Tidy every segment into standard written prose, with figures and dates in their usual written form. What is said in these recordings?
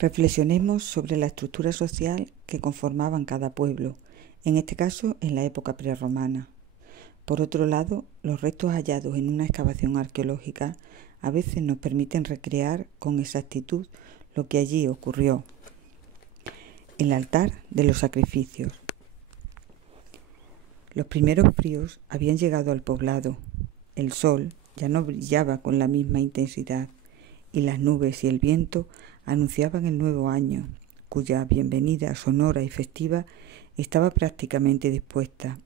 Reflexionemos sobre la estructura social que conformaban cada pueblo, en este caso en la época prerromana. Por otro lado, los restos hallados en una excavación arqueológica a veces nos permiten recrear con exactitud lo que allí ocurrió. El altar de los sacrificios. Los primeros fríos habían llegado al poblado. El sol ya no brillaba con la misma intensidad y las nubes y el viento anunciaban el nuevo año, cuya bienvenida sonora y festiva estaba prácticamente dispuesta.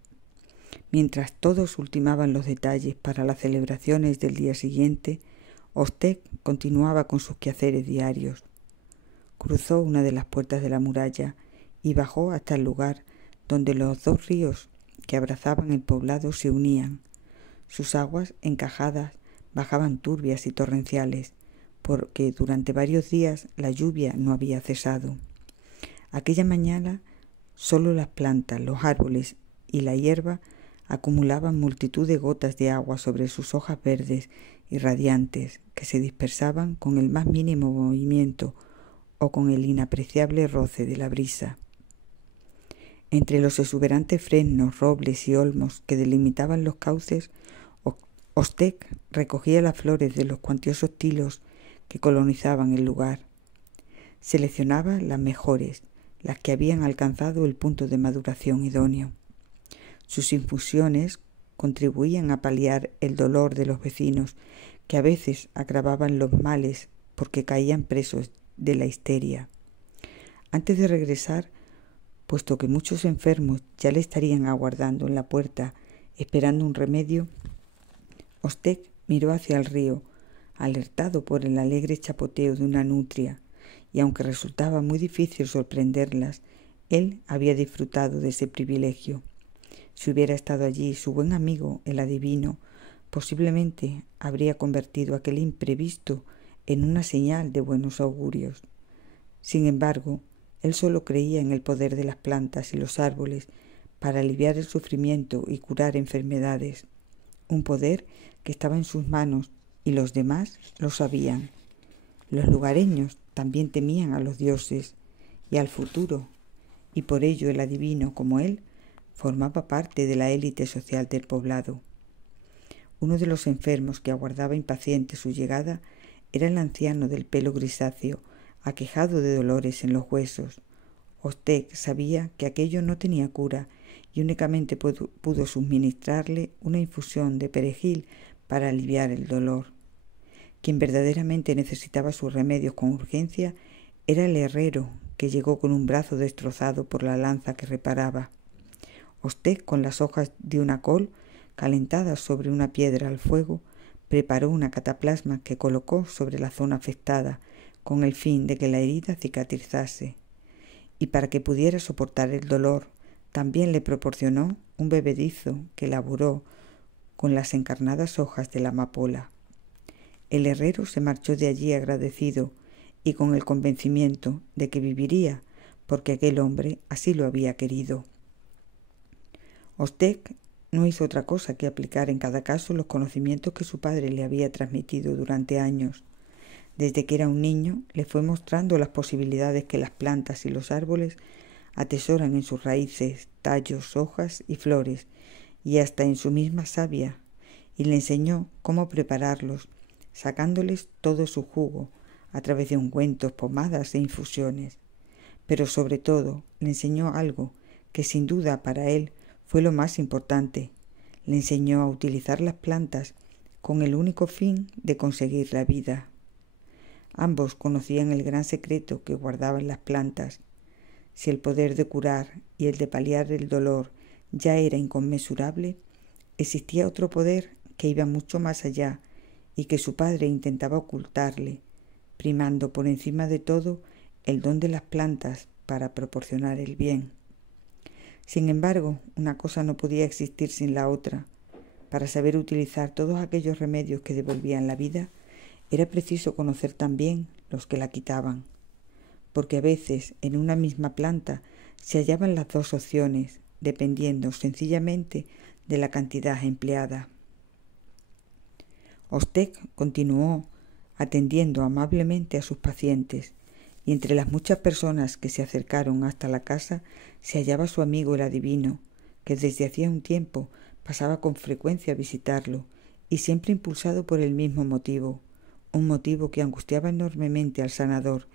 Mientras todos ultimaban los detalles para las celebraciones del día siguiente, Ostec continuaba con sus quehaceres diarios. Cruzó una de las puertas de la muralla y bajó hasta el lugar donde los dos ríos que abrazaban el poblado se unían. Sus aguas encajadas bajaban turbias y torrenciales, porque durante varios días la lluvia no había cesado. Aquella mañana solo las plantas, los árboles y la hierba acumulaban multitud de gotas de agua sobre sus hojas verdes y radiantes que se dispersaban con el más mínimo movimiento o con el inapreciable roce de la brisa. Entre los exuberantes fresnos, robles y olmos que delimitaban los cauces, Ostec recogía las flores de los cuantiosos tilos que colonizaban el lugar. Seleccionaba las mejores, las que habían alcanzado el punto de maduración idóneo. Sus infusiones contribuían a paliar el dolor de los vecinos, que a veces agravaban los males porque caían presos de la histeria. Antes de regresar, puesto que muchos enfermos ya le estarían aguardando en la puerta esperando un remedio, Ostec miró hacia el río, alertado por el alegre chapoteo de una nutria, y aunque resultaba muy difícil sorprenderlas, él había disfrutado de ese privilegio. Si hubiera estado allí su buen amigo, el adivino, posiblemente habría convertido aquel imprevisto en una señal de buenos augurios. Sin embargo, él solo creía en el poder de las plantas y los árboles para aliviar el sufrimiento y curar enfermedades, un poder que estaba en sus manos y los demás lo sabían. Los lugareños también temían a los dioses y al futuro, y por ello el adivino, como él, formaba parte de la élite social del poblado. Uno de los enfermos que aguardaba impaciente su llegada era el anciano del pelo grisáceo, aquejado de dolores en los huesos. Ostec sabía que aquello no tenía cura y únicamente pudo suministrarle una infusión de perejil para aliviar el dolor. Quien verdaderamente necesitaba sus remedios con urgencia era el herrero, que llegó con un brazo destrozado por la lanza que reparaba. Ostec, con las hojas de una col calentadas sobre una piedra al fuego, preparó una cataplasma que colocó sobre la zona afectada con el fin de que la herida cicatrizase. Y para que pudiera soportar el dolor, también le proporcionó un bebedizo que elaboró con las encarnadas hojas de la amapola. El herrero se marchó de allí agradecido y con el convencimiento de que viviría, porque aquel hombre así lo había querido. Ostec no hizo otra cosa que aplicar en cada caso los conocimientos que su padre le había transmitido durante años. Desde que era un niño, le fue mostrando las posibilidades que las plantas y los árboles atesoran en sus raíces, tallos, hojas y flores, y hasta en su misma savia, y le enseñó cómo prepararlos, sacándoles todo su jugo, a través de ungüentos, pomadas e infusiones. Pero sobre todo le enseñó algo que sin duda para él fue lo más importante. Le enseñó a utilizar las plantas con el único fin de conseguir la vida. Ambos conocían el gran secreto que guardaban las plantas. Si el poder de curar y el de paliar el dolor ya era inconmensurable, existía otro poder que iba mucho más allá y que su padre intentaba ocultarle, primando por encima de todo el don de las plantas para proporcionar el bien. Sin embargo, una cosa no podía existir sin la otra. Para saber utilizar todos aquellos remedios que devolvían la vida, era preciso conocer también los que la quitaban, porque a veces en una misma planta se hallaban las dos opciones, dependiendo sencillamente de la cantidad empleada. Ostec continuó atendiendo amablemente a sus pacientes y entre las muchas personas que se acercaron hasta la casa se hallaba su amigo el adivino, que desde hacía un tiempo pasaba con frecuencia a visitarlo, y siempre impulsado por el mismo motivo, un motivo que angustiaba enormemente al sanador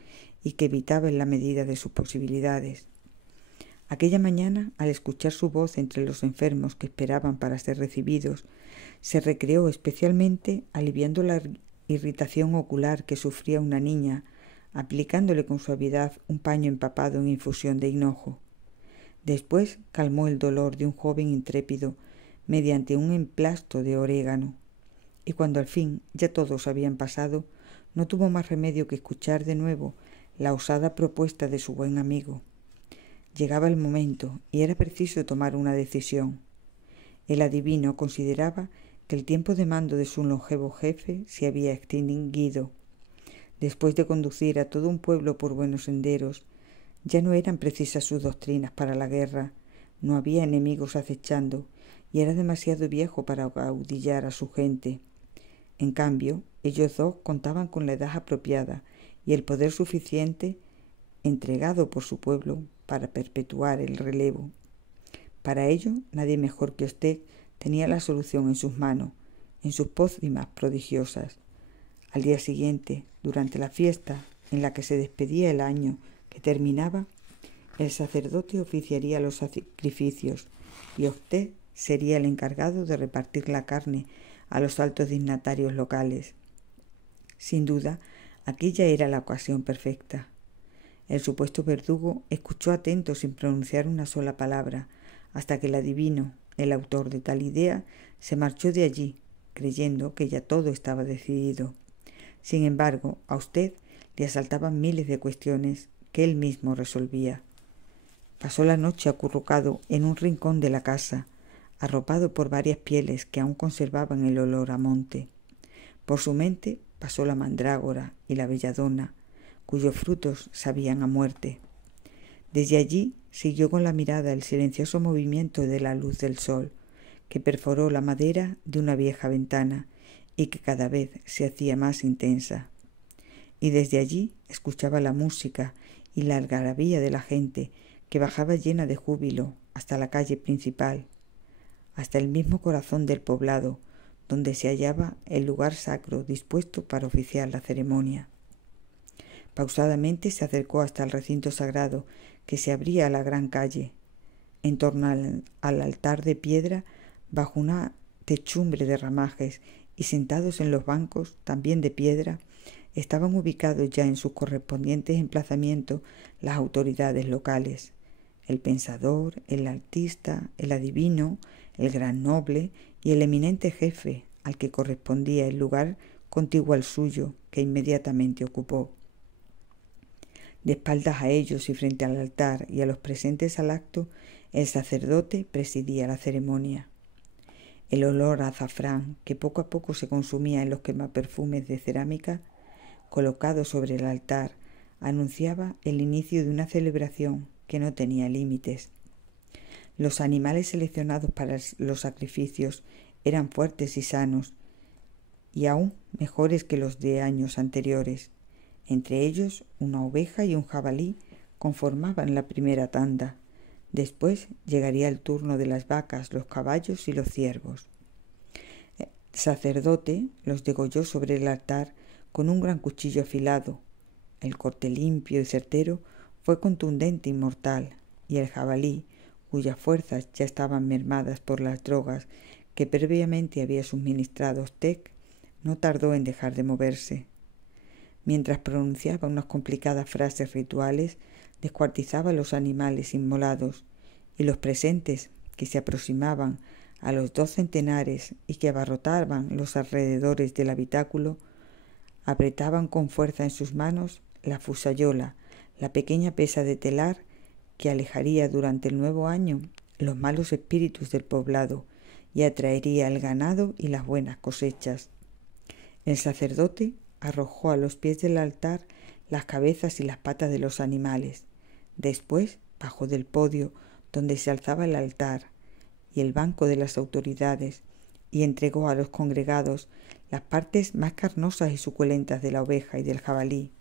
y que evitaba en la medida de sus posibilidades. Aquella mañana, al escuchar su voz entre los enfermos que esperaban para ser recibidos, se recreó especialmente aliviando la irritación ocular que sufría una niña, aplicándole con suavidad un paño empapado en infusión de hinojo. Después calmó el dolor de un joven intrépido mediante un emplasto de orégano, y cuando al fin ya todos habían pasado, no tuvo más remedio que escuchar de nuevo la osada propuesta de su buen amigo. Llegaba el momento y era preciso tomar una decisión. El adivino consideraba que el tiempo de mando de su longevo jefe se había extinguido. Después de conducir a todo un pueblo por buenos senderos, ya no eran precisas sus doctrinas para la guerra, no había enemigos acechando, y era demasiado viejo para audillar a su gente. En cambio, ellos dos contaban con la edad apropiada y el poder suficiente entregado por su pueblo para perpetuar el relevo. Para ello, nadie mejor que usted tenía la solución en sus manos, en sus pócimas prodigiosas. Al día siguiente, durante la fiesta en la que se despedía el año que terminaba, el sacerdote oficiaría los sacrificios y usted sería el encargado de repartir la carne a los altos dignatarios locales. Sin duda, aquella era la ocasión perfecta. El supuesto verdugo escuchó atento sin pronunciar una sola palabra, hasta que el adivino, el autor de tal idea, se marchó de allí, creyendo que ya todo estaba decidido. Sin embargo, a usted le asaltaban miles de cuestiones que él mismo resolvía. Pasó la noche acurrucado en un rincón de la casa, arropado por varias pieles que aún conservaban el olor a monte. Por su mente pasó la mandrágora y la belladona, cuyos frutos sabían a muerte. Desde allí siguió con la mirada el silencioso movimiento de la luz del sol, que perforó la madera de una vieja ventana y que cada vez se hacía más intensa. Y desde allí escuchaba la música y la algarabía de la gente que bajaba llena de júbilo hasta la calle principal, hasta el mismo corazón del poblado, donde se hallaba el lugar sacro dispuesto para oficiar la ceremonia. Pausadamente se acercó hasta el recinto sagrado que se abría a la gran calle. En torno al altar de piedra, bajo una techumbre de ramajes y sentados en los bancos, también de piedra, estaban ubicados ya en sus correspondientes emplazamientos las autoridades locales: el pensador, el artista, el adivino, el gran noble y el eminente jefe al que correspondía el lugar contiguo al suyo, que inmediatamente ocupó. De espaldas a ellos y frente al altar y a los presentes al acto, el sacerdote presidía la ceremonia. El olor a azafrán, que poco a poco se consumía en los quemaperfumes de cerámica colocados sobre el altar, anunciaba el inicio de una celebración que no tenía límites. Los animales seleccionados para los sacrificios eran fuertes y sanos, y aún mejores que los de años anteriores. Entre ellos, una oveja y un jabalí conformaban la primera tanda. Después llegaría el turno de las vacas, los caballos y los ciervos. El sacerdote los degolló sobre el altar con un gran cuchillo afilado. El corte limpio y certero fue contundente y mortal, y el jabalí, cuyas fuerzas ya estaban mermadas por las drogas que previamente había suministrado Tec, no tardó en dejar de moverse. Mientras pronunciaba unas complicadas frases rituales, descuartizaba los animales inmolados, y los presentes, que se aproximaban a los 2 centenares y que abarrotaban los alrededores del habitáculo, apretaban con fuerza en sus manos la fusayola, la pequeña pesa de telar que alejaría durante el nuevo año los malos espíritus del poblado y atraería el ganado y las buenas cosechas. El sacerdote arrojó a los pies del altar las cabezas y las patas de los animales. Después bajó del podio donde se alzaba el altar y el banco de las autoridades y entregó a los congregados las partes más carnosas y suculentas de la oveja y del jabalí.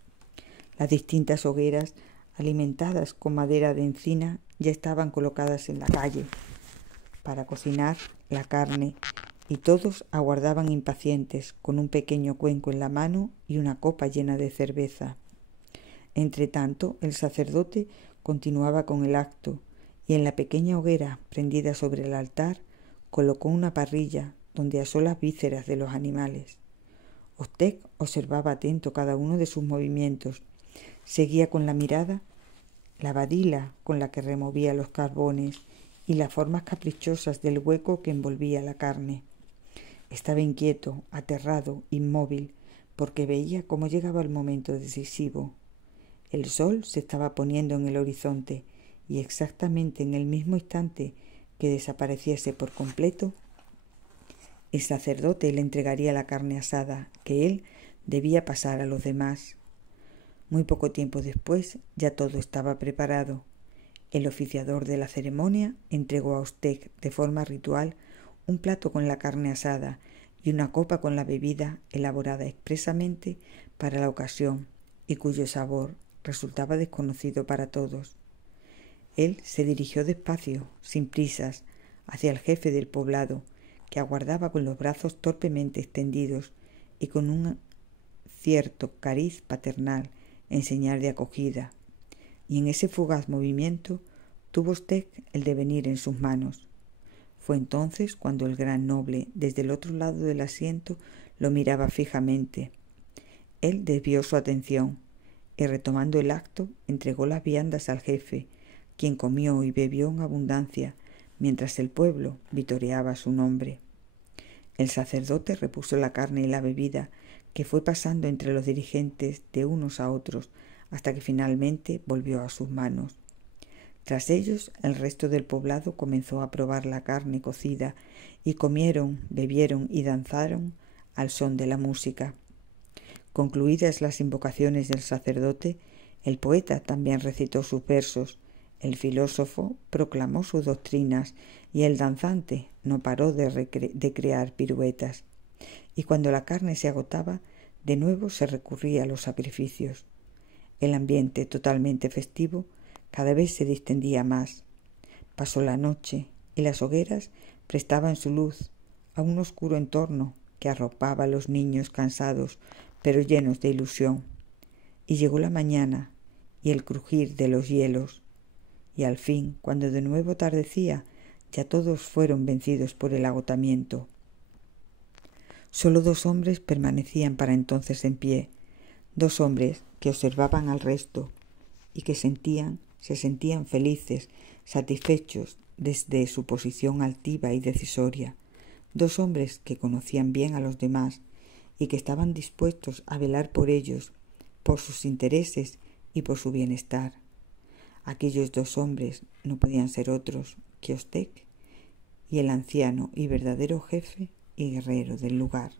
Las distintas hogueras, alimentadas con madera de encina, ya estaban colocadas en la calle para cocinar la carne, y todos aguardaban impacientes, con un pequeño cuenco en la mano y una copa llena de cerveza. Entretanto, el sacerdote continuaba con el acto, y en la pequeña hoguera prendida sobre el altar colocó una parrilla donde asó las vísceras de los animales. Ostec observaba atento cada uno de sus movimientos. Seguía con la mirada la badila con la que removía los carbones y las formas caprichosas del hueco que envolvía la carne. Estaba inquieto, aterrado, inmóvil, porque veía cómo llegaba el momento decisivo. El sol se estaba poniendo en el horizonte, y exactamente en el mismo instante que desapareciese por completo, el sacerdote le entregaría la carne asada que él debía pasar a los demás. Muy poco tiempo después ya todo estaba preparado. El oficiador de la ceremonia entregó a Ostec de forma ritual un plato con la carne asada y una copa con la bebida elaborada expresamente para la ocasión y cuyo sabor resultaba desconocido para todos. Él se dirigió despacio, sin prisas, hacia el jefe del poblado, que aguardaba con los brazos torpemente extendidos y con un cierto cariz paternal en señal de acogida, y en ese fugaz movimiento tuvo Ostec el devenir en sus manos. Fue entonces cuando el gran noble, desde el otro lado del asiento, lo miraba fijamente. Él desvió su atención y, retomando el acto, entregó las viandas al jefe, quien comió y bebió en abundancia, mientras el pueblo vitoreaba su nombre. El sacerdote repuso la carne y la bebida, que fue pasando entre los dirigentes de unos a otros, hasta que finalmente volvió a sus manos. Tras ellos, el resto del poblado comenzó a probar la carne cocida, y comieron, bebieron y danzaron al son de la música. Concluidas las invocaciones del sacerdote, el poeta también recitó sus versos, el filósofo proclamó sus doctrinas, y el danzante no paró de crear piruetas. Y cuando la carne se agotaba, de nuevo se recurría a los sacrificios. El ambiente, totalmente festivo, cada vez se distendía más. Pasó la noche, y las hogueras prestaban su luz a un oscuro entorno que arropaba a los niños cansados, pero llenos de ilusión. Y llegó la mañana y el crujir de los hielos, y al fin, cuando de nuevo tardecía, ya todos fueron vencidos por el agotamiento. Solo 2 hombres permanecían para entonces en pie, 2 hombres que observaban al resto y que se sentían felices, satisfechos desde su posición altiva y decisoria, 2 hombres que conocían bien a los demás y que estaban dispuestos a velar por ellos, por sus intereses y por su bienestar. Aquellos 2 hombres no podían ser otros que Ostec y el anciano y verdadero jefe y guerrero del lugar.